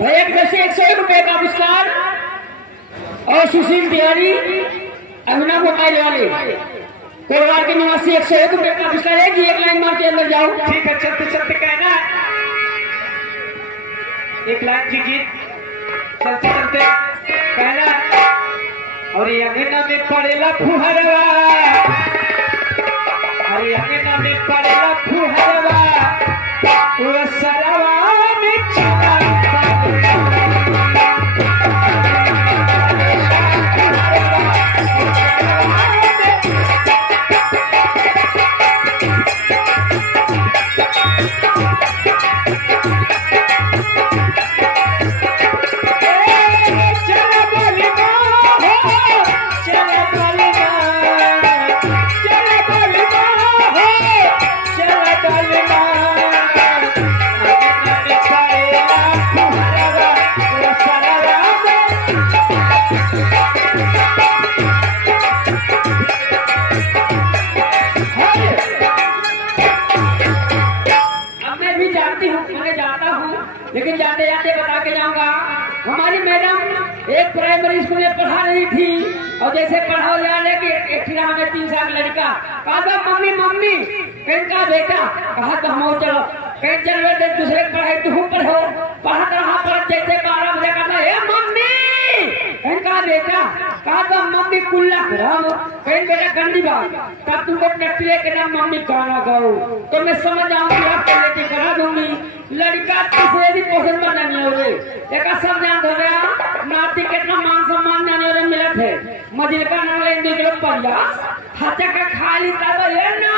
भैया की तरफ से 101 रुपए का पुरस्कार और सुशील तिवारी अभिनव मोबाइल वाले कोरवार के निवासी 101 रुपए का पुरस्कार है कि एक लाइन मार के अंदर जाओ। ठीक है, चलते चलते कहना एक लाइन की गीत, चलते चलते कहना। और ये अंगना में पड़ेला फुहरवा, अरे अंगना में पड़ेला फुहरवा, वो सरवा में चला लेकिन जाते जाते बता के जाऊंगा। हमारी मैडम एक प्राइमरी स्कूल में पढ़ा रही थी और जैसे पढ़ाओ जाने की एक हमें 3 साल लड़का कहा मम्मी मम्मी इनका बेटा कहा तो हम चलो कहीं चल रहे दूसरे पढ़ाई तू पढ़ो पढ़ा रहा पर जैसे 12 बजे कहा मम्मी इनका बेटा कहा तो मम्मी कुल्ला कराओ कहीं बेटा गंदी बात तब तुमको नटले के नाम मम्मी खाना खाओ तो मैं समझ आऊंगी आपको लेके करा दूंगी। लड़का किसी भी पसंद में नहीं हो रहे एक सब जान हो गया नाती कितना मान सम्मान जाने वाले मिले थे मजिल का नाम लेंगे प्रयास हत्या का खाली तब ये ना